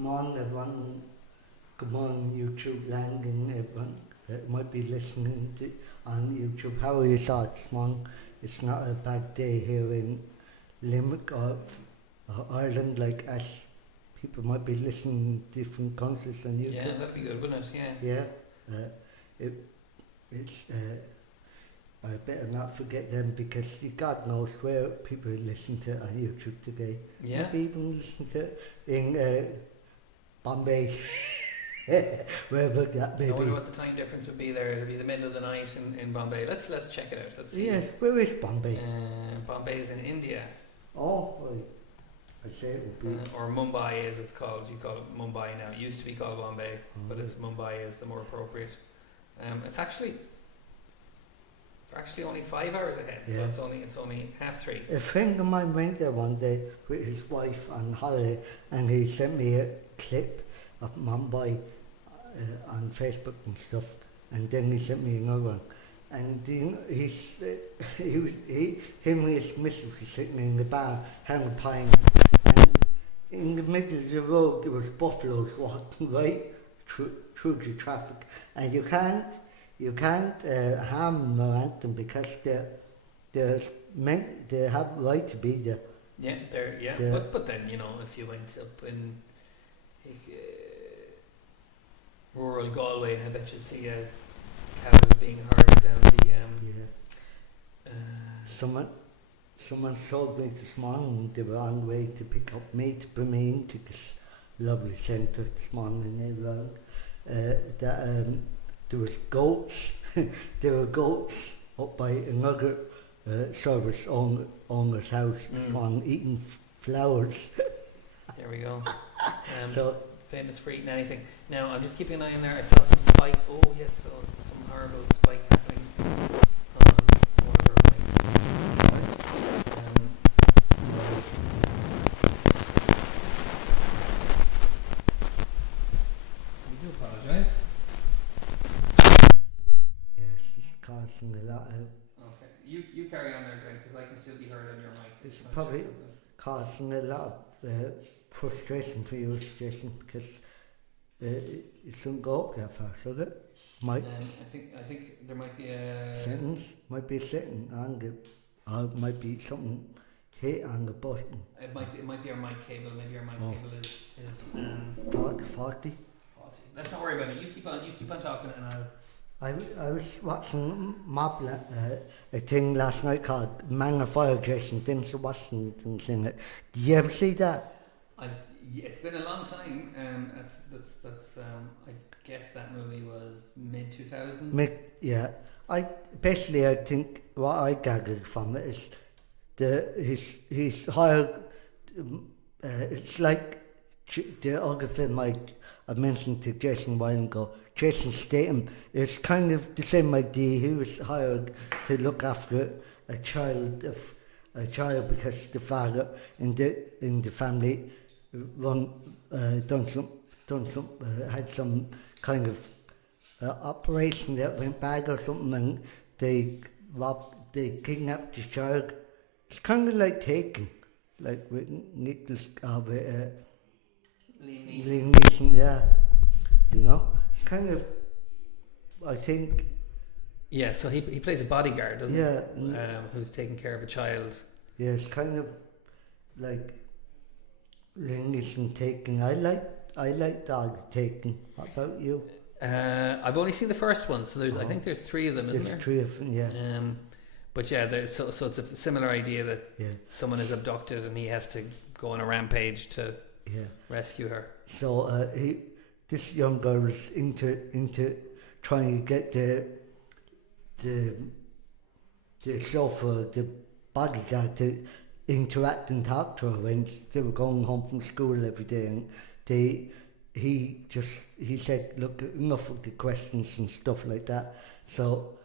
Come on, everyone. Come on, YouTube land and everyone that might be listening to on YouTube. How are your thoughts, man? It's not a bad day here in Limerick or Ireland, like us. People might be listening to different countries on YouTube. Yeah, that'd be good, wouldn't it? Yeah. Yeah. It's. I better not forget them because God knows where people listen to on YouTube today. Yeah. Maybe even listen to in Bombay. Wherever that may I wonder be. what the time difference would be there. It'll be the middle of the night in Bombay. Let's check it out. Let's see. Yes, where is Bombay? Bombay is in India. Oh, right. I say it would be. Or Mumbai as it's called. You call it Mumbai now. It used to be called Bombay, but it's Mumbai is the more appropriate. It's actually only 5 hours ahead, Yeah. so it's only 3:30. A friend of mine went there one day with his wife on holiday, and he sent me a clip of Mumbai on Facebook and stuff, and then he sent me another one. And him and his missus were sitting in the bar having a pint, and in the middle of the road there was buffaloes walking right through the traffic, and you can't harm them or anything because they have right to be there. Yeah, but then if you went up in rural Galway, I bet you'd see cows being herded down the Someone told me this morning they were on the way to pick up me to bring me into this lovely centre this morning in Ireland. That there was goats. There were goats up by another service owner's house this morning eating flowers. There we go. So famous for eating anything. Now I'm just keeping an eye on there. I saw some spike. Oh yes, so some horrible spike happening on one of our mics. I do apologise. yes, it's causing a lot of. Okay, you carry on there, Glen, because I can still be heard on your mic. It's probably causing a lot of frustration for you, Jason, because it shouldn't go up that far, should it? Might. I think there might be a Sentence might be sitting on the, or it might be something hit on the button. It might be our mic cable. Maybe our mic cable is 40. faulty. Let's not worry about it. You keep on talking, and I was watching a thing last night called Man of Fire, Jason Denzel Washington sing it. Did you ever see that? It's been a long time. That's I guess that movie was mid 2000s. Yeah. I think what I gathered from it is he's hired. It's like the other film I mentioned to Jason a while ago. Jason Statham. It's kind of the same idea. He was hired to look after a child because the father in the family had some kind of operation that went bad or something, and they kidnapped the child. It's kind of like Taken, like with Nicholas Liam Neeson, yeah. It's kind of, I think. Yeah, so he plays a bodyguard, doesn't he? Yeah. Who's taking care of a child. Yeah, it's kind of like Liam Neeson Taken. I like Dog Taken. What about you? I've only seen the first one, so I think there's 3 of them, isn't there? There's 3 of them, yeah. But yeah, so it's a similar idea that someone is abducted and he has to go on a rampage to rescue her. So this young girl was into trying to get the chauffeur, the bodyguard, to interact and talk to her when they were going home from school every day, and he said, look, enough of the questions and stuff like that. So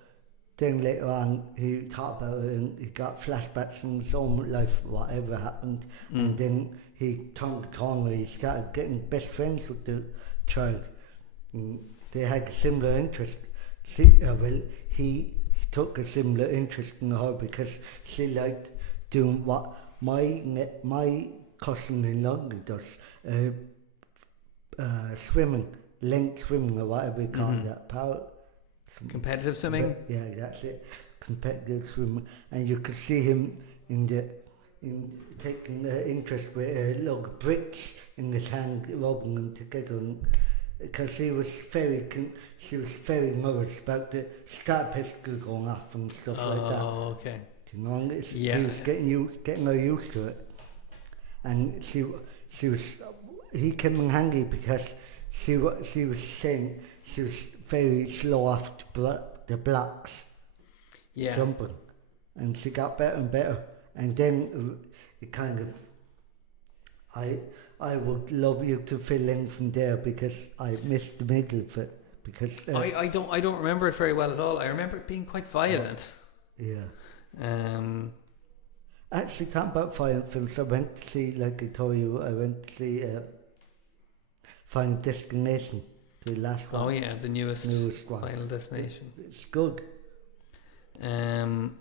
then later on he thought about it and he got flashbacks in his own life, whatever happened, and then he turned the corner. He started getting best friends with the child. And they had a similar interest. He took a similar interest in her because she liked doing what my cousin in London does, swimming, link swimming or whatever we call that. Competitive swimming. Yeah, that's it. Competitive swimming, and you could see him in taking interest with a log of bricks in his hand, rubbing them together, because she was very nervous about the start pistol going off and stuff like that. Oh, okay. You know, he was getting her used to it, and he came in handy because she was saying she was very slow off the blocks, jumping, and she got better and better, and then it kind of I would love you to fill in from there because I missed the middle of it because I don't remember it very well at all. I remember it being quite violent. Actually, talking about violent films, I went to see, like I told you, Final Destination, the last one. Oh yeah, the newest one. Final Destination. It's good. I'm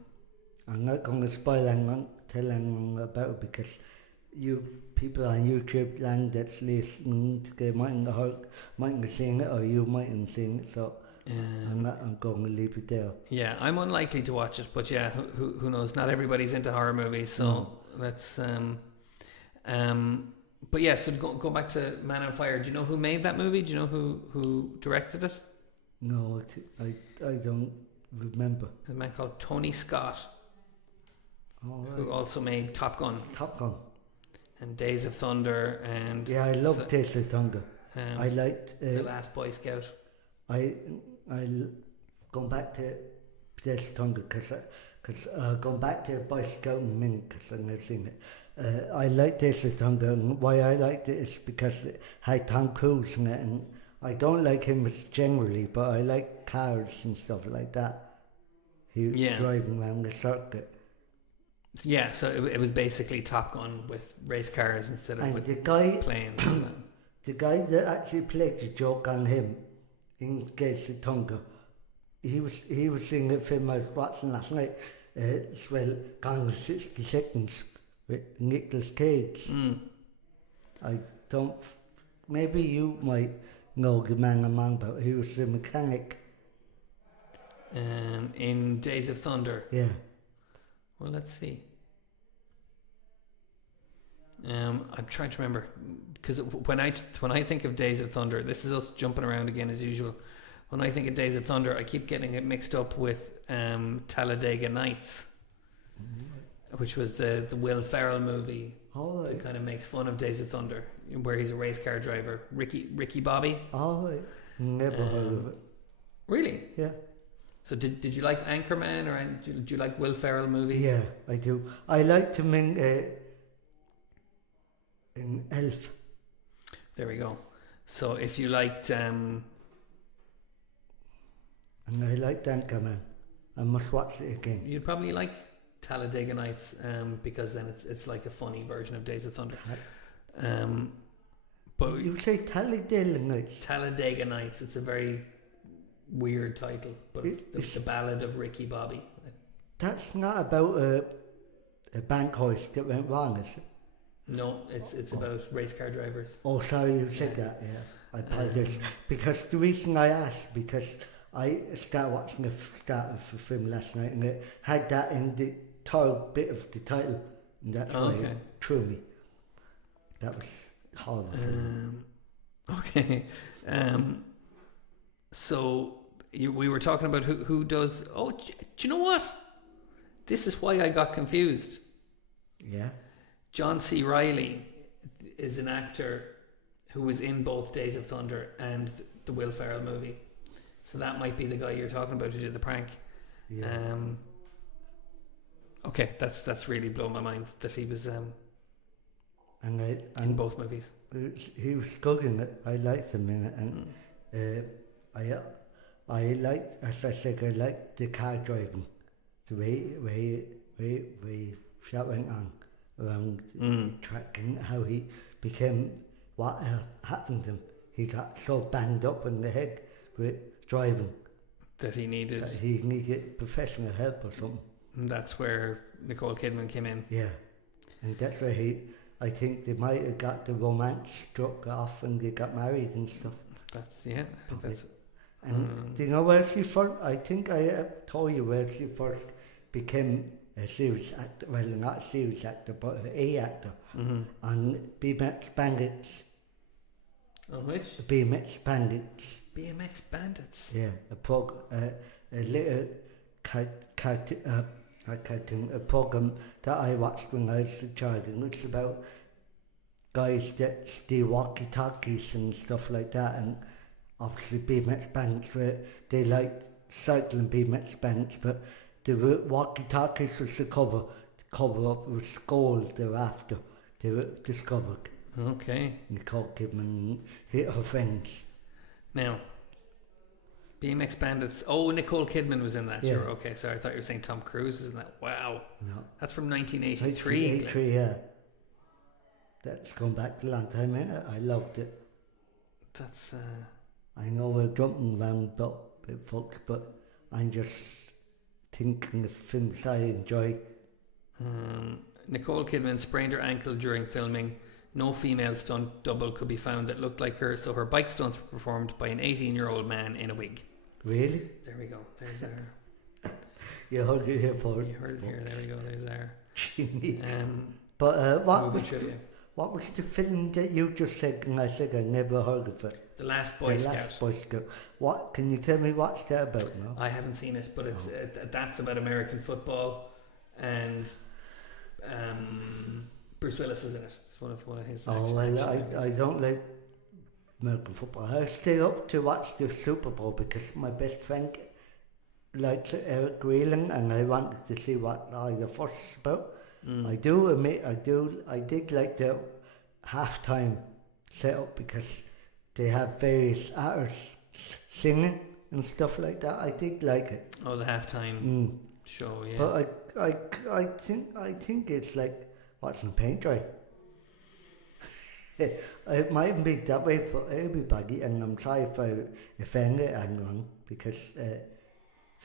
not going to tell anyone about it because you people on YouTube land that's listening, they mightn't have seen it, or you mightn't have seen it, so I'm going to leave it there. Yeah, I'm unlikely to watch it, but yeah, who knows? Not everybody's into horror movies, so let's but yeah, so go back to Man on Fire. Do you know who made that movie? Do you know who directed it? No, I don't remember. A man called Tony Scott, who also made Top Gun. And Days of Thunder, and I loved Days of Thunder. I liked The Last Boy Scout. I going back to Days of Thunder because going back to Boy Scout and Ming because I've never seen it. I liked Days of Thunder, and why I liked it is because it had Tom Cruise in it, and I don't like him generally, but I like cars and stuff like that. He was driving around the circuit. Yeah, so it was basically Top Gun with race cars instead of with planes. The guy that actually played the joke on him in Days of Thunder, he was in the film I was watching last night. It's Gone 60 Seconds with Nicolas Cage. I don't. Maybe you might know the man I'm on about. He was a mechanic. In Days of Thunder. Yeah. Well, let's see. I'm trying to remember because when I think of Days of Thunder, this is us jumping around again as usual. When I think of Days of Thunder, I keep getting it mixed up with Talladega Nights, which was the Will Ferrell movie that kind of makes fun of Days of Thunder, where he's a race car driver, Ricky Bobby. Oh, never heard of it. Really? Yeah. So did you like Anchorman, or do you like Will Ferrell movies? Yeah, I do. I liked him in Elf. There we go. So if you liked and I liked Anchorman, I must watch it again. You'd probably like Talladega Nights, because then it's like a funny version of Days of Thunder. But you say Talladega Nights? Talladega Nights. It's a very weird title, but the Ballad of Ricky Bobby. That's not about a bank heist that went wrong, is it? No, it's about race car drivers. Oh, sorry, you said that. Yeah, I apologize. Because the reason I asked, because I started watching the start of the film last night, and it had that in the third bit of the title, and that's why it threw me. That was horrible. Okay. So we were talking about who does. Oh, do you know what? This is why I got confused. Yeah. John C. Reilly is an actor who was in both Days of Thunder and the Will Ferrell movie. So that might be the guy you're talking about who did the prank. Yeah. Okay, that's really blown my mind that he was in both movies. He was good in it. I liked him in it, and I liked, as I said, I liked the car driving, the way that went on around the track, and how he became, what happened to him. He got so banged up in the head with driving that he needed professional help or something. And that's where Nicole Kidman came in. Yeah, and that's where I think they might have got the romance struck off when they got married and stuff. That's I think that's. And do you know where she first? I think I told you where she first became a serious actor. Well, not a serious actor, but a actor. On BMX Bandits. On which? BMX Bandits. BMX Bandits. Yeah, a little cartoon, a program that I watched when I was a child, and it's about guys that steal walkie-talkies and stuff like that, and obviously BMX Bandits, where they like cycling BMX Bandits, but the walkie-talkies was the cover up with gold thereafter. They were discovered. Okay. Nicole Kidman hit her friends. Now, BMX Bandits. Oh, Nicole Kidman was in that. Yeah. Sure. Okay. Sorry, I thought you were saying Tom Cruise was in that. Wow. No. That's from 1983. 1983, yeah. That's gone back a long time, ain't it? I loved it. That's. I know we're jumping around about folks, but I'm just thinking of films I enjoy. Nicole Kidman sprained her ankle during filming. No female stunt double could be found that looked like her, so her bike stunts were performed by an 18-year-old man in a wig. Really? There we go. There's our. You heard it here for You heard it here. There we go. There's our. Jimmy. But what movie was the film that you just said? And I said I never heard of it. The Last Boy Scout. Last Boy Scout. What? Can you tell me what's that about now? I haven't seen it, but it's that's about American football, and Bruce Willis is in it. It's one of his. Oh well, I don't like American football. I stay up to watch the Super Bowl because my best friend likes Eric Whelan, and I wanted to see what the fuss is about. I do admit, I did like the halftime setup because they have various actors singing and stuff like that. I did like it. Oh, the halftime show, yeah. But I think it's like watching paint dry. It mightn't be that way for everybody, and I'm sorry if I offended anyone because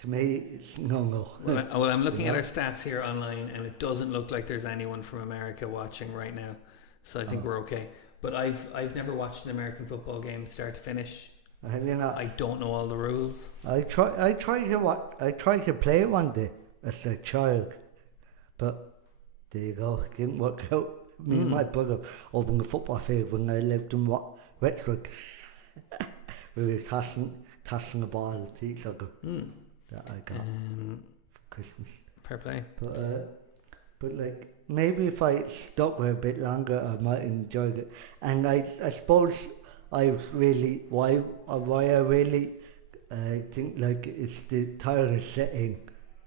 to me it's no. Well, I'm looking at our stats here online, and it doesn't look like there's anyone from America watching right now, so I think we're okay. But I've never watched an American football game start to finish. Have you not? I don't know all the rules. I tried to play it one day as a child, but there you go, it didn't work out. Me and my brother opened the football field when I lived in Wexford. We were tossing the ball to each other that I got for Christmas. Fair play. But like maybe if I stuck with it a bit longer, I might enjoy it. And I suppose I really why I really think like it's the tired setting,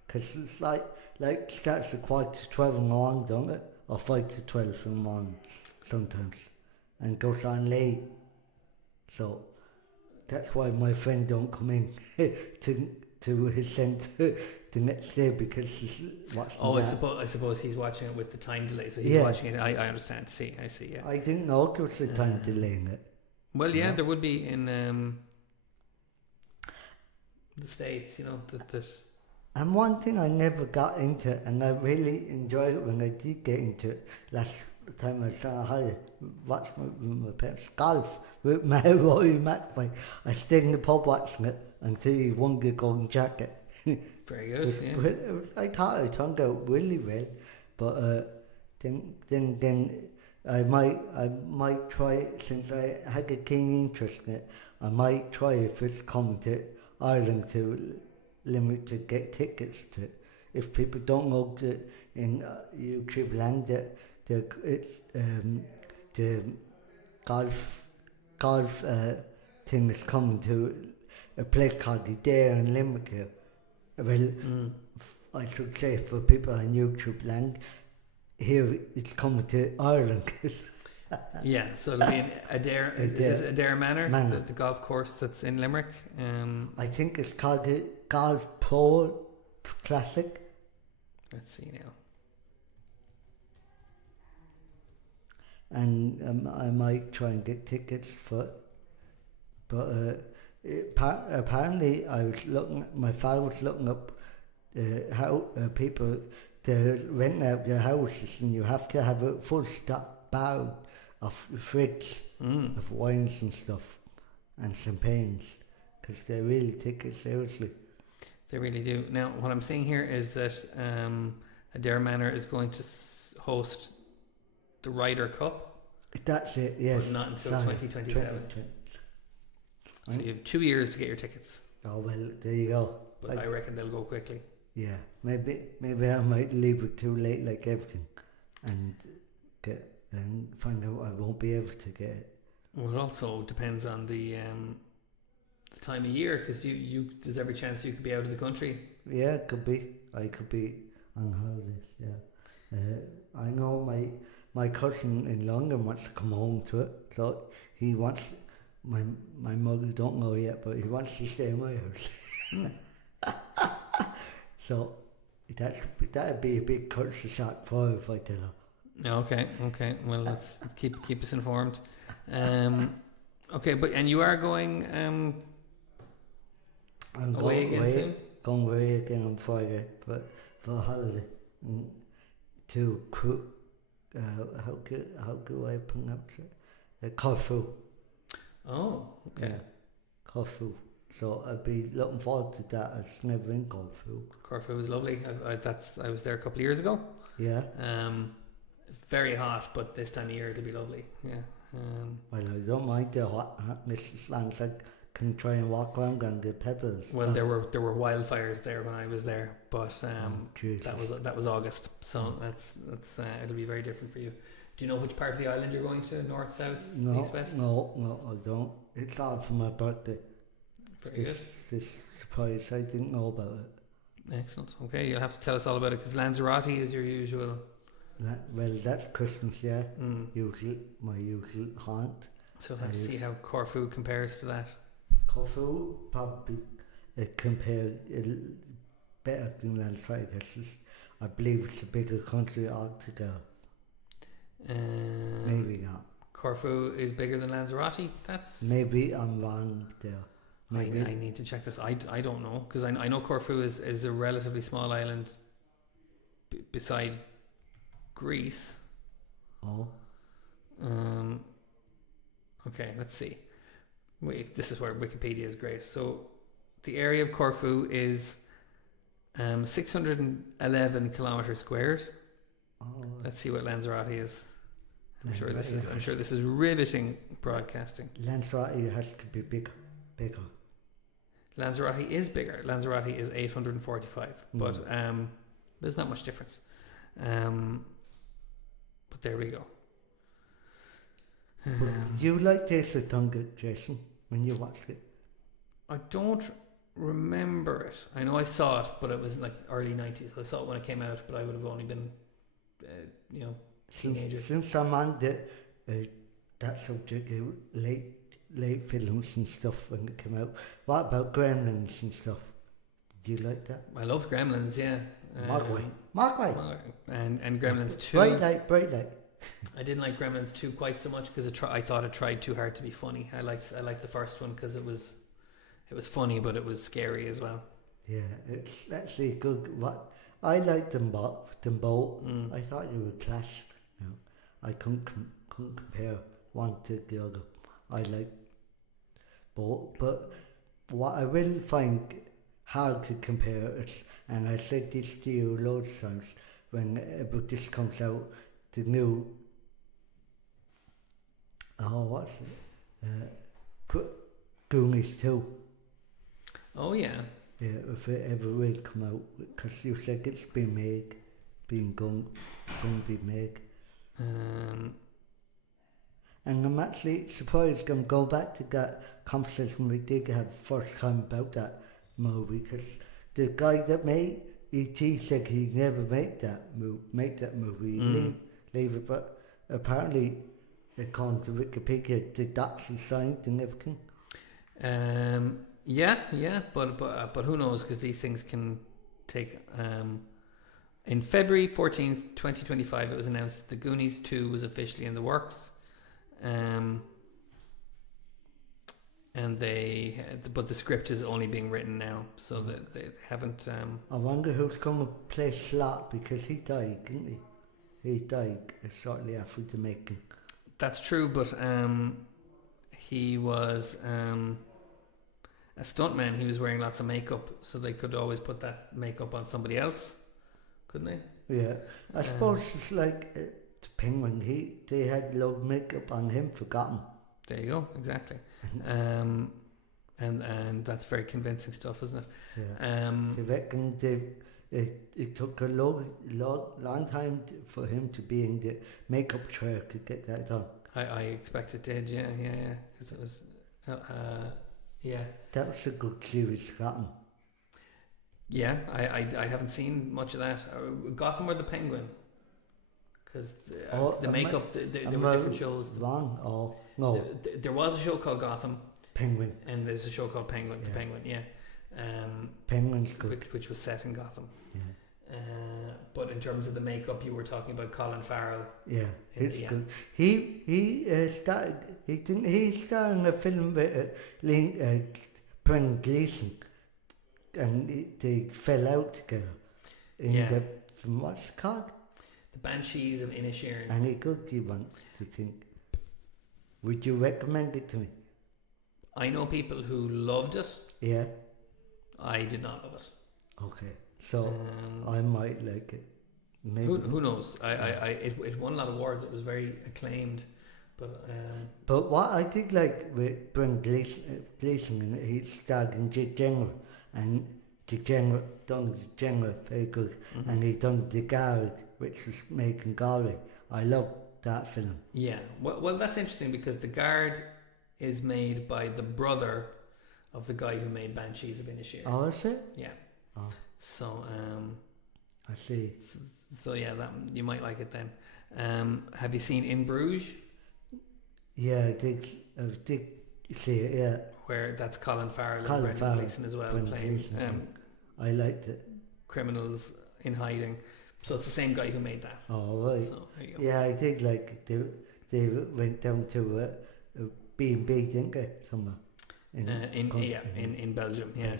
because it's like starts at 11:45 in the morning, don't it? Or 5 to 12 in the morning sometimes, and goes on late. So that's why my friend don't come in to his centre the next day, because he's watching. Oh, I suppose he's watching it with the time delay. So he's watching it. I understand. I see. Yeah. I didn't know there was a time delay in it. Well, yeah, there would be in the States. You know, there's. And one thing I never got into, and I really enjoyed it when I did get into it last time I was on holiday, watched with my parents, golf with my Rory McIlroy. I stayed in the pub watching it until he won the golden jacket. Very good, yeah. I thought it turned out really well, but then I might try it, since I had a keen interest in it. I might try if it's coming to Ireland to Limerick to get tickets to it. If people don't know that in YouTube land that the golf thing is coming to a place called the Dare in Limerick here. Well, I should say for people in YouTube land, here it's coming to Ireland. Yeah, so it'll be in Adair. Is this Adair Manor, the golf course that's in Limerick? I think it's called the Golf Pro Classic. Let's see now. And I might try and get tickets for it. But apparently my father was looking up how people to rent out their houses, and you have to have a full stock bar of fridge of wines and stuff and champagnes because they really take it seriously. They really do. Now, what I'm seeing here is that Adair Manor is going to host the Ryder Cup. That's it, yes. But not until 2027. So you have 2 years to get your tickets. Oh, well, there you go. But I reckon they'll go quickly. Yeah, maybe I might leave it too late like everything and find out I won't be able to get it. Well, it also depends on the time of year because you there's every chance you could be out of the country. Yeah, it could be. I could be on holidays, yeah. I know my cousin in London wants to come home to it, so he wants, my mother don't know yet, but he wants to stay in my house. So that'd be a big culture shock for her if I tell her. Okay. Well, let's keep us informed. Okay, and you are going I'm away again soon? Going away again on Friday for a holiday to how do I pronounce it? Corfu. Oh, okay. Yeah, Corfu. So I'd be looking forward to that. I've never been Corfu. Corfu was lovely. I was there a couple of years ago. Yeah. Very hot, but this time of year it'll be lovely. Yeah. Well, I don't mind the hotness as long as I can try and walk around on the pebbles. Well, there were wildfires there when I was there, but that was August, so that's it'll be very different for you. Do you know which part of the island you're going to? North, south, east, west? No, I don't. It's all for my birthday. Very good. This surprise, I didn't know about it. Excellent. Okay, you'll have to tell us all about it because Lanzarote is your usual. Well, that's Christmas, yeah. My usual haunt. So we'll have to see how Corfu compares to that. Corfu probably compared better than Lanzarote because I believe it's a bigger country altogether. Maybe not. Corfu is bigger than Lanzarote. That's maybe I'm wrong there. Maybe. I need to check this. I don't know because I know Corfu is a relatively small island beside Greece. Oh. Okay, let's see. Wait, this is where Wikipedia is great. So, the area of Corfu is 611 kilometers squared. Oh. Let's see what Lanzarote is. I'm sure this is riveting broadcasting. Lanzarote has to be bigger. Lanzarote is bigger. Lanzarote is 845, but there's not much difference. But there we go. Did you like Taste of Thunder, Jason, when you watched it? I don't remember it. I know I saw it, but it was like early 90s. I saw it when it came out, but I would have only been, teenager. Since I'm on that subject, late films and stuff when it came out. What about Gremlins and stuff? Did you like that? I loved Gremlins, yeah. Markway. And Gremlins 2. Bright light. I didn't like Gremlins 2 quite so much because I thought it tried too hard to be funny. I liked the first one because it was funny, but it was scary as well. Yeah, it's actually good. What I liked them both. I thought they were class. I couldn't compare one to the other. I liked both, but what I will find hard to compare is, and I said this to you loads of times whenever this comes out, the new what's it? Goonies 2. Oh yeah. Yeah, if it ever will come out, because you said it's been made, going to be made. And I'm actually surprised I'm going back to that conversation we did have first time about that movie, because the guy that made E.T. said he'd never make that movie, leave it, but apparently, according to Wikipedia, the docs is signed and everything. Yeah, but who knows, because these things can take... in February 14th, 2025, it was announced that The Goonies 2 was officially in the works. But the script is only being written now, so that they haven't... I wonder who's going to play Slot, because he died, didn't he? he died shortly after the making. That's true, but he was a stuntman. He was wearing lots of makeup, so they could always put that makeup on somebody else, couldn't they? Yeah, I suppose it's like the Penguin. They had a lot of makeup on him for Gotham. There you go, exactly. And that's very convincing stuff, isn't it? Yeah. They reckon it took a long time for him to be in the makeup chair to get that done. I expect it did, yeah, because it was, yeah. That was a good series, Gotham. Yeah, I haven't seen much of that. Gotham or the Penguin? Because the makeup, there were different shows. Wrong? Oh, no. There was a show called Gotham. Penguin. And there's a show called Penguin, the Penguin, yeah. Penguin's good. Which was set in Gotham. Yeah. But in terms of the makeup, you were talking about Colin Farrell. Yeah, it's good. He started. He started in a film with Brendan Gleeson, and they fell out together. From what's it called? The Banshees of Inisherin. And he good. You want to think? Would you recommend it to me? I know people who loved it. Yeah. I did not love it. Okay. So I might like it. Maybe. Who knows? It won a lot of awards. It was very acclaimed, but what I did like with Brendan Gleeson, he starred in Degenerate, and Degenerate done Degenerate very good, and he done The Guard, which was making Galway. I love that film. Yeah, well, that's interesting because The Guard is made by the brother of the guy who made Banshees of Inisherin. Oh, is it? Yeah. Oh. So I see. So yeah, that you might like it then. Have you seen In Bruges? Yeah, I did see it. Yeah. Where that's Colin Farrell and Brendan Gleeson as well playing. I liked it. Criminals in hiding. So it's the same guy who made that. Oh right. So, there you go. Yeah, I did like it. They went down to a B&B, didn't they, somewhere? In Belgium, yeah.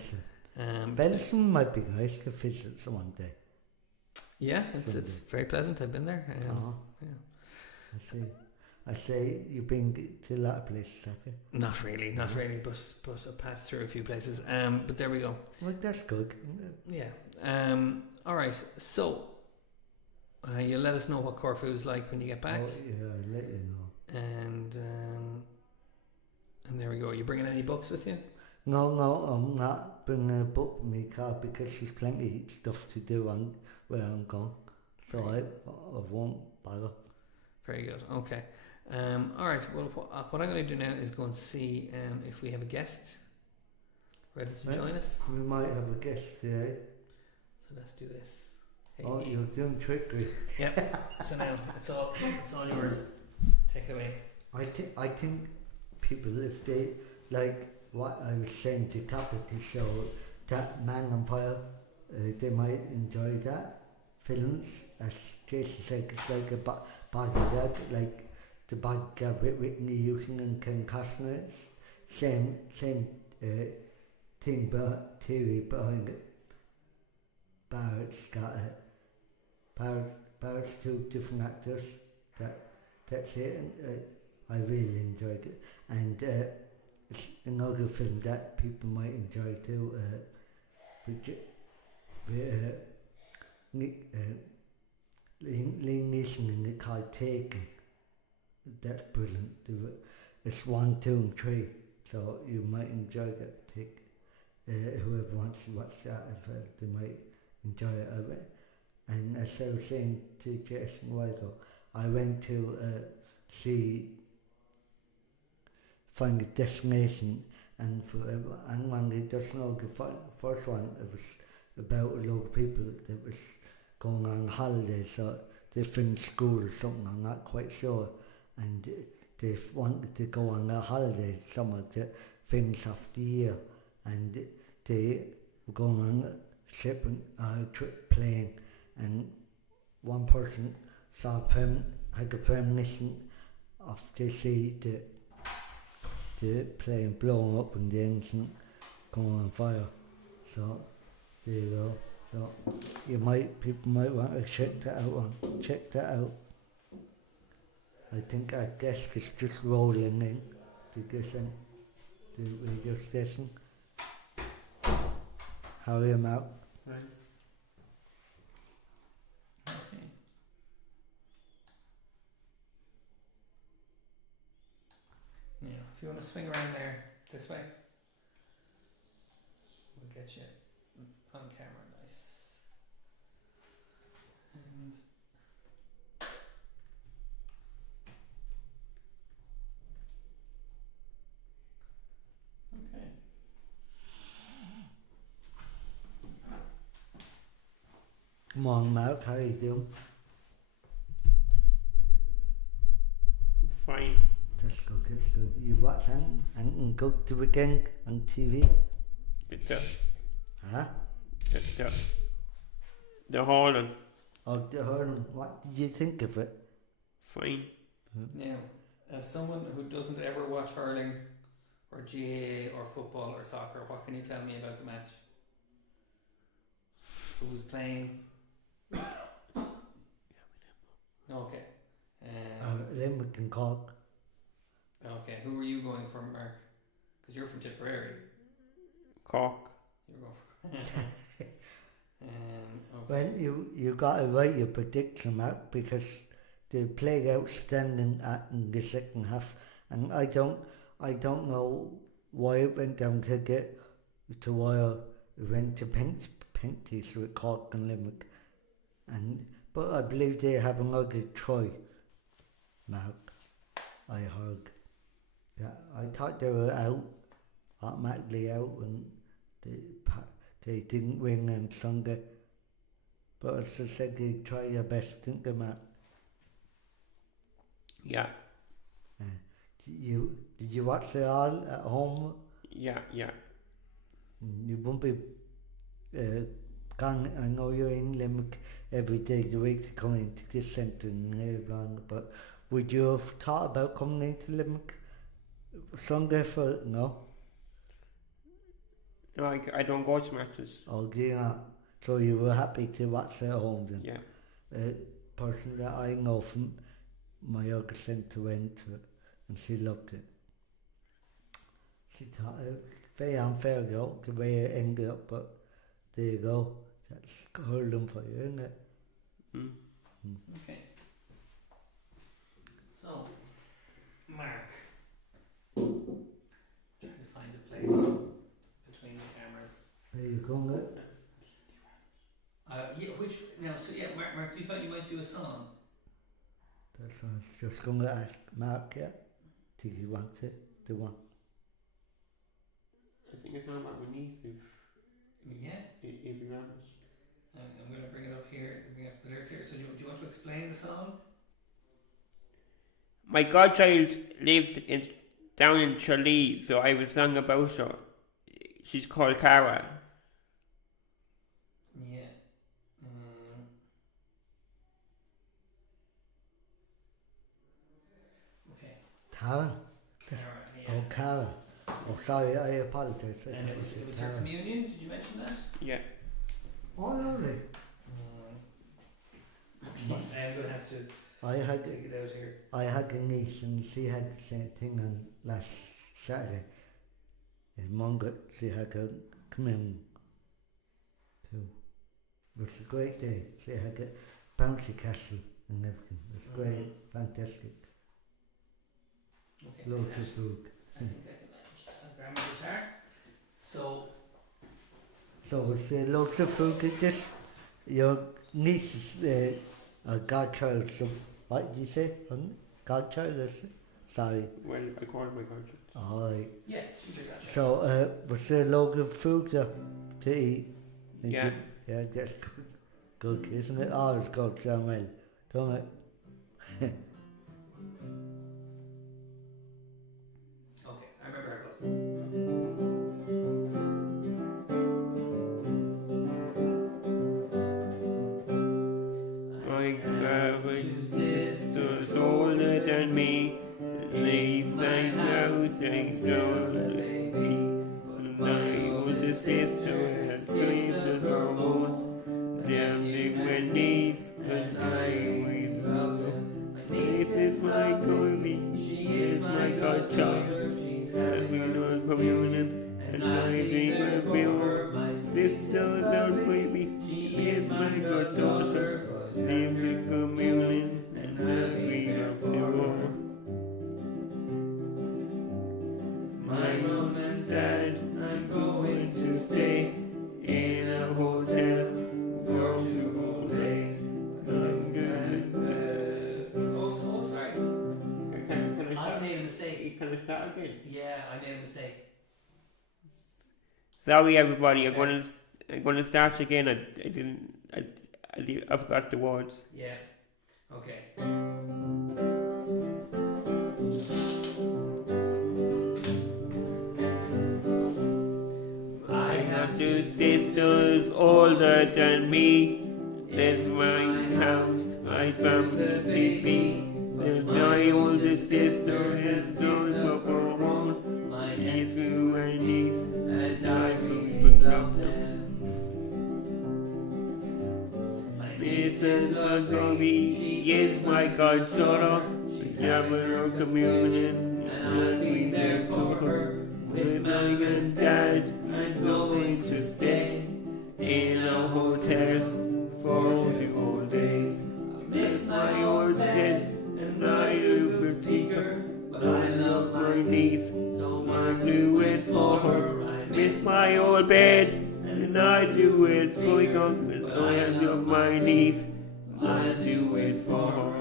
Belgium might be nice to visit one day. Yeah, it's very pleasant. I've been there. Yeah. I say you've been to a lot of places, have you? Not really, but I passed through a few places. But there we go. Well, that's good. Yeah. All right. So you'll let us know what Corfu's like when you get back. Oh, yeah, I'll let you know. And there we go. Are you bringing any books with you? No, I'm not bringing a book with me, car, because there's plenty of stuff to do on where I'm going. So I won't bother. Very good. Okay. All right. Well, what I'm going to do now is go and see if we have a guest ready to join us. We might have a guest today. So let's do this. Hey, you're doing trickery. Yep. So now it's all yours. Take it away. I think people, if they like what I was saying, the top of the show, that Man on Fire, they might enjoy that. Films, as Jason said, it's like a bodyguard, like the bodyguard with Whitney Houston and Ken Costner. Same thing, but theory behind it. Barrett's got it. Barrett's two different actors. That's it. And, I really enjoyed it. And it's another film that people might enjoy too. Liam Neeson in it called Taken. That's brilliant. It's 1, 2 and 3, so you might enjoy it. Whoever wants to watch that as well, they might enjoy it. And as I was saying to Jason a while ago, I went to find a destination, and for anyone who doesn't know, the first one, it was about a lot of people that was going on holidays, or they finished school or something, I'm not quite sure, and they wanted to go on a holiday somewhere to finish off the year, and they were going on a ship and trip plane, and one person had a premonition of they see the plane blowing up and the engine going on fire. So there you go. So people might want to check that out. I think our desk is just rolling in to the radio station. Harry him out. Right. Okay. Yeah, if you want to swing around there this way, we'll get you on camera nice. And okay. Come on, Mark, how you doing? Fine. That's good. You watch and go to weekend on TV? Huh? The Holland. Oh, the hurling. What did you think of it? Fine. Now, as someone who doesn't ever watch hurling or GAA or football or soccer, what can you tell me about the match? Who was playing? Okay. Limerick and Cork. Okay, who were you going for, Mark? Because you're from Tipperary. Cork. You're going for. Okay. Well, you got to write your prediction, Mark, because they played outstanding in the second half, and I don't know why it went down to wire. It went to penalties with Cork and Limerick, but I believe they have another try, Mark. I heard. Yeah, I thought they were automatically out when they didn't win on Sunday. But as I said, they try your best, didn't they, Mark? Yeah. Did you watch it all at home? Yeah. You won't be gone. I know you're in Limerick every day of the week to come into this centre and everything, but would you have thought about coming into Limerick Sunday for no? No, I don't go to matches. Oh, yeah. So you were happy to watch at home then? Yeah. A person that I know from my other centre went to it and she loved it. She thought it was very unfair though, the way it ended up, but there you go. That's hurling for you, isn't it? Okay. So, Mark, trying to find a place between the cameras. There you go, mate. Mark, you thought you might do a song? That's what I was just going to ask Mark, yeah? Did you want it? The one? I think it's on about my niece if you want it. I'm going to bring it up here, bring up the lyrics here. So do you want to explain the song? My godchild lived down in Tralee, so I was sung about her. She's called Cara. Yeah. Okay. Tara? Cara, yeah. Oh, Cara. Oh, sorry, I apologise. And it was her communion, did you mention that? Yeah. Oh, lovely. I'm going to have to take it out here. I had a niece and she had the same thing on last Saturday. In Mungot, she had a communion too. It was a great day. She had a bouncy castle and everything. It was great, fantastic. Okay. Loads of food. I think I can manage that. I'll grab my guitar. So it's loads of food at this. Your niece is a godchild. So what did you say? Godchild, is it? Sorry. Well, I call her my godchild. Oh, right. Yeah, she's your godchild. So was there a load of food there to eat? Yeah. Yeah, that's good. Good, isn't it? Always good, Samuel. Don't it? Okay, I remember how it goes. My sister's older than me. Least I know they so baby. But my older sister has claimed her own. child. And we know communion, and I dream of my sisters out with me. She is my goddaughter, name the communion, and I dream of the war. My mom and dad, I'm going to stay in a hotel for 2 whole days. Oh, sorry. Can I made a mistake. Can I start again? Yeah, I made a mistake. Sorry, everybody. I'm gonna start again. I forgot the words. Yeah. Okay. I have 2 sisters older than me. There's my house, my family be. My older sister has done of her own. My nephew and niece, and I could love them. My Mrs. Montgomery, she is my goddaughter. She's never of communion, and I'll be there for her. With my and dad, I'm going to stay in a hotel for 2 whole days. I miss my old dad, and I will take her, but I love my niece, so I do it for her. I miss my old bed, and I do it for her, and I love my niece, I do it for her.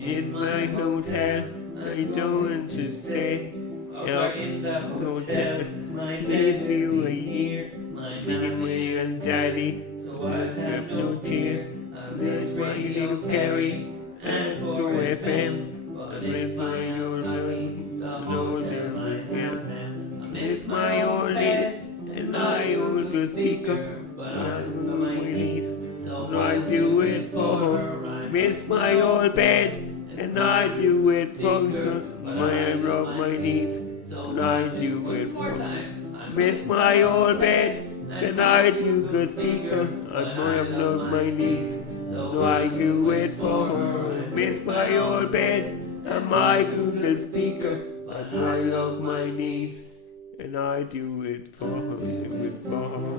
In my hotel, I don't want to stay. In the hotel, my nephew a year, my mommy and daddy, so I have no fear. I miss my little Carrie and for FM, but I miss my old lady, the hotel my FM. I miss my old lady and my old speaker, but I love my niece, so I do it for her. I miss my old bed and I do it for her. I love my niece, so I do it for her. I miss my old bed and I do the speaker. I love my niece, so I do it for her. I miss my old bed and I do the speaker. But I love my niece and I do it for her. Do it for her.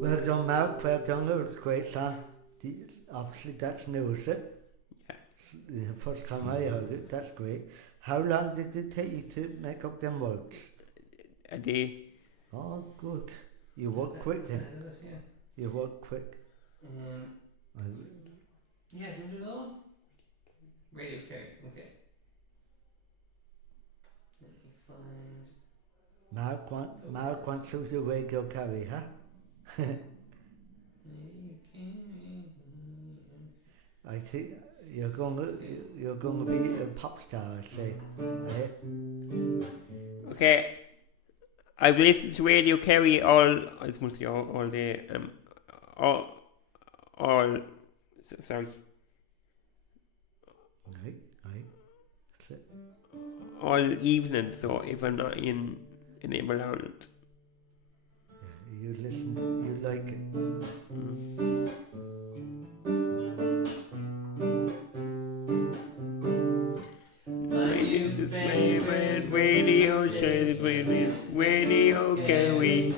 Well done, Mark. Well done. It was a great song. Obviously, that's new, is it? Yeah. The first time I heard it. That's great. How long did it take you to make up them words? A day. Oh, good. You work quick then. Yeah. You work quick. Yeah, do you do that one? Radio Carey, okay. Let me find. Mark wants to do Radio Carey, huh? I think you're going to be a pop star, I say. Okay. I've listened to Radio Carey all day. Sorry. Aye. That's it. All evening, so if I'm not in Ireland. Yeah, you listen, you like it. My news is favorite radio show with Radio Carey.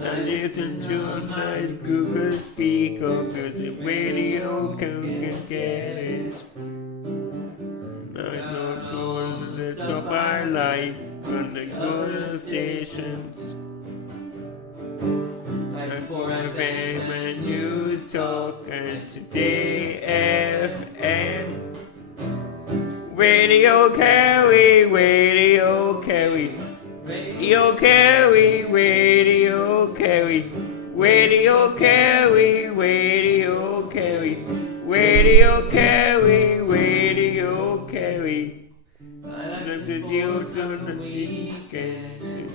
I listen to a nice Google speaker because the radio can get it. I don't know the stuff I like on the good stations. Like 4FM and News Talk and Today FM. Radio Carey, Radio Carey. Radio Carey, Radio Carey. Radio Carey, Radio Carey. Radio Carey, Radio Carey. I like the news on the weekend.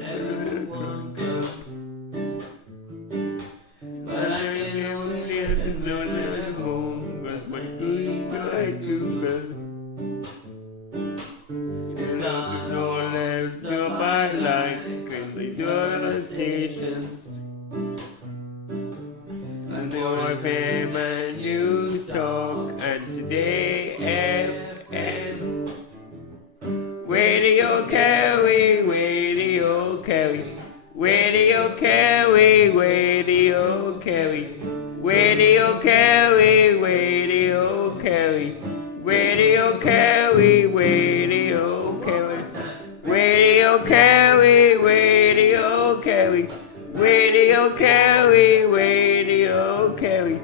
Everyone go. But I really only listen to them at home. Cause my good guy Google. And I'm the all that stuff I like. Cause they do the stations. more FM and news talk, and today FM. Radio Kerry, Radio Kerry, Radio Kerry, Radio Kerry, Radio Kerry, Radio Kerry, Radio Kerry, Radio Kerry, Radio Kerry, Radio Kerry, Radio Kerry, Radio Kerry,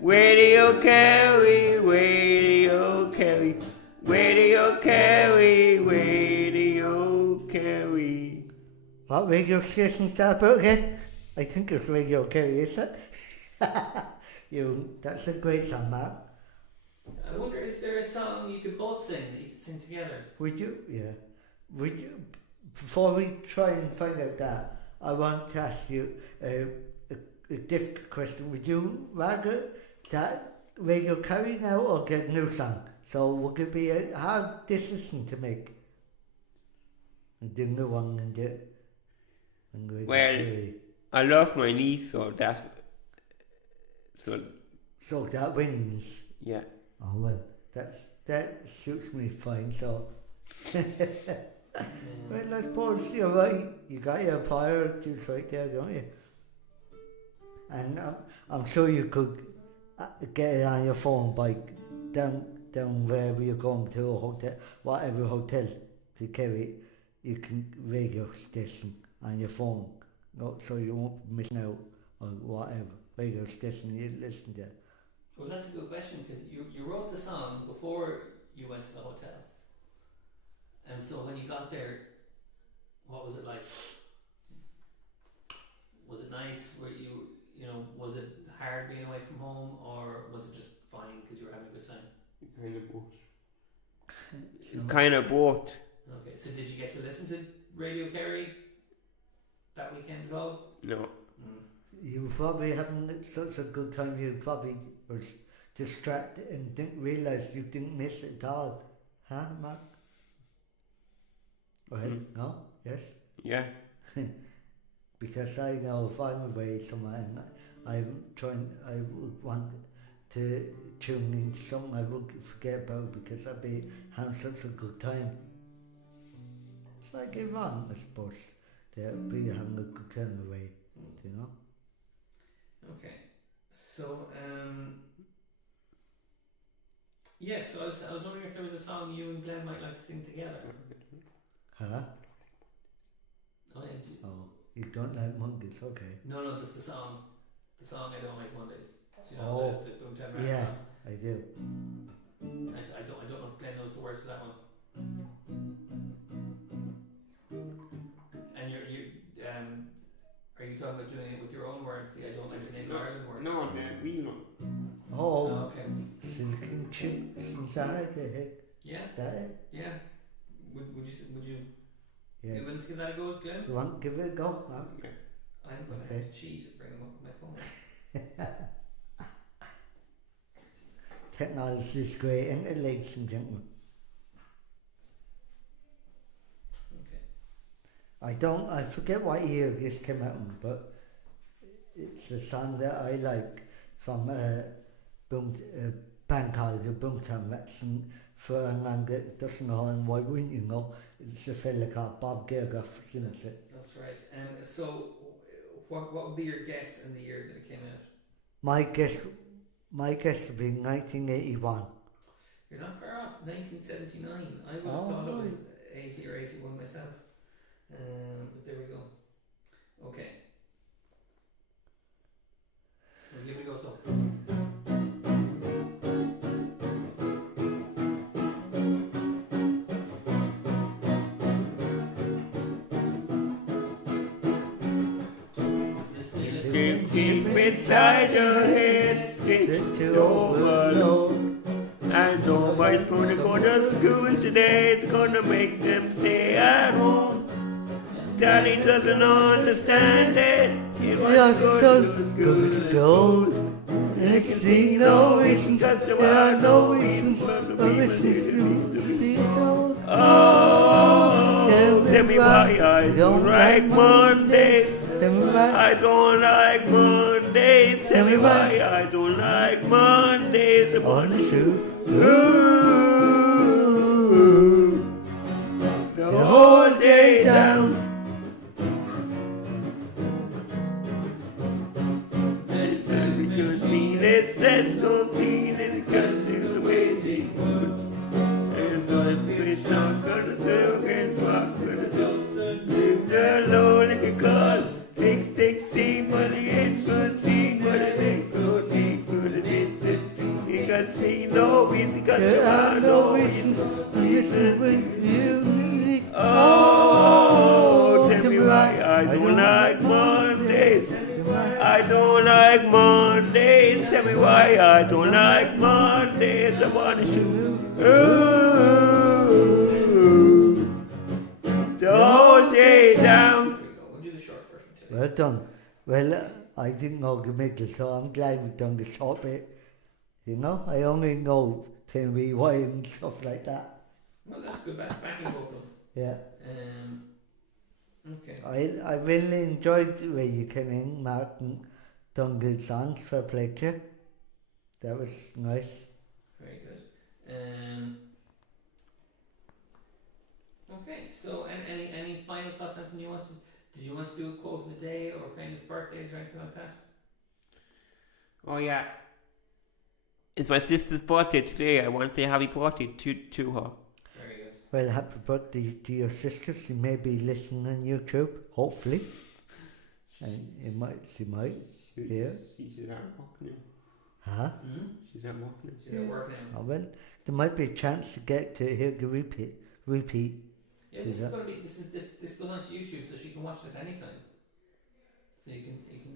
Radio Kerry, Radio Kerry, Radio Kerry, Radio Kerry. What radio station's that about again? I think it's Radio Kerry, is it? That's a great song, Mark. I wonder, is there a song you could both sing that you could sing together? Would you? Yeah. Would you? Before we try and find out that, I want to ask you a difficult question. Would you rather that Radio Kerry now or get a new song? So would it be a hard decision to make? The new one and the Well, Kerry. I lost my niece, so that's So that wins. yeah. Oh well, that suits me fine. So well, I suppose you're right. You got your priorities right there, don't you? And I'm sure you could get it on your phone by down wherever you're going to, a hotel, whatever hotel to carry. You can radio station on your phone, so you won't miss out on whatever radio station you listen to. Well, that's a good question, because you wrote the song before you went to the hotel. And so when you got there, what was it like? Was it nice? Were you know, was it hard being away from home, or was it just fine because you were having a good time? Kind of both. It's kind of both. Okay, so did you get to listen to Radio Kerry that weekend at all? No. Mm. You were probably having such a good time, you probably was distracted and didn't realise you didn't miss it at all. Huh, Mark? Well, no? Yes? Yeah. Because I know if I'm away somewhere and I would want to tune into something I would forget about because I'd be having such a good time. It's like everyone, I suppose, to be having a good time away, you know? Okay, so yeah, so I was wondering if there was a song you and Glen might like to sing together. Huh? Oh, yeah, Oh, you don't like Mondays, okay. No, that's the song. The song I Don't Like Mondays. Do you know Oh, the Boomtown Rap yeah, song? I do. I don't know if Glen knows the words to that one. And are you talking about doing it with your own words? The I Don't Like the Name of Ireland words? No, the real one. Oh, okay. silken chips inside the head. Yeah, That it? yeah. Would you Yeah. be willing to give that a go, Glen? You want to give it a go, man? Okay. I'm going to Okay. have to cheat and bring them up on my phone. Technology is great, isn't it, ladies and gentlemen? Okay. I forget what year this came out in, but it's a song that I like from a band called the Boomtown Rats, and for a man that doesn't know, and why wouldn't you know, it's a fella called Bob Geldof sings it. That's right. So, what would be your guess in the year that it came out? My guess would be 1981. You're not far off. 1979. I would have thought it was 80 or 81 myself. But there we go. Okay. We'll give it a go. So. Keep inside your head, skip to overload. I know boys gonna go to school today, it's gonna make them stay at home. Daddy doesn't understand it, he wants to go to school is gold. And I can see no reasons, there are no reasons for the people to be so. Oh, tell me why I don't like Mondays. Tell me why. I don't like Mondays. Tell me why I don't like Mondays. I want to shoot. Ooh, the whole day down. Let's go clean and cut to the way they put. And it's not gonna do against what gonna do. The low like a call. 616 money ain't good thing, but it ain't so deep. Good it ain't it. You got see no reason, got no reasons. Listen with you. Oh, tell me why I don't like Mondays. I don't like Mondays. Tell me why I don't like Mondays. I wanna shoot. Ooh, the whole day down. We'll do the short version today. Well done. Well, I didn't know the middle, so I'm glad we've done the short bit. You know, I only know Tell Me Why and stuff like that. Well, that's good. Backing vocals. Yeah. Okay. I really enjoyed the way you came in, Mark, and done good songs for picture. That was nice. Very good. Okay. So, any final thoughts? Anthony, did you want to do a quote of the day or famous birthdays or anything like that? Oh yeah. It's my sister's birthday today. I want to say happy birthday to her. Very good. Well, happy birthday to your sister. She may be listening on YouTube, hopefully. And she might. Yeah. She's at work now. Huh? She's at work now. She's at work now. Oh, well, there might be a chance to get to hear the repeat. Yeah, this is going to be this goes onto YouTube, so she can watch this anytime. So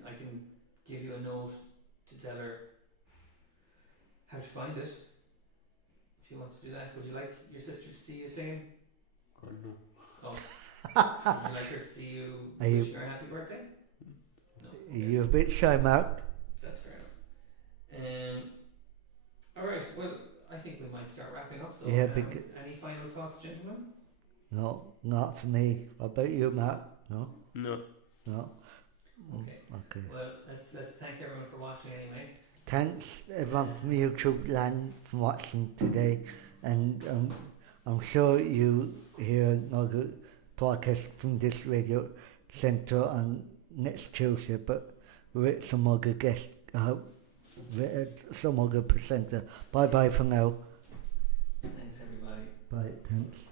I can give you a note to tell her how to find it. If you want to do that, would you like your sister to see you singing? God no. Oh, would you like her to see you wishing her happy birthday? No. Are you a bit shy, Mark? That's fair enough. All right. Well, I think we might start wrapping up. So, Yeah, any final thoughts, gentlemen? No, not for me. What about you, Mark? No. No. Okay. Okay. Well, let's thank everyone for watching anyway. Thanks everyone from YouTube land for watching today, and I'm sure you hear another podcast from this radio centre on next Tuesday, but with some other guests, with some other presenter. Bye bye for now. Thanks everybody. Bye. Thanks.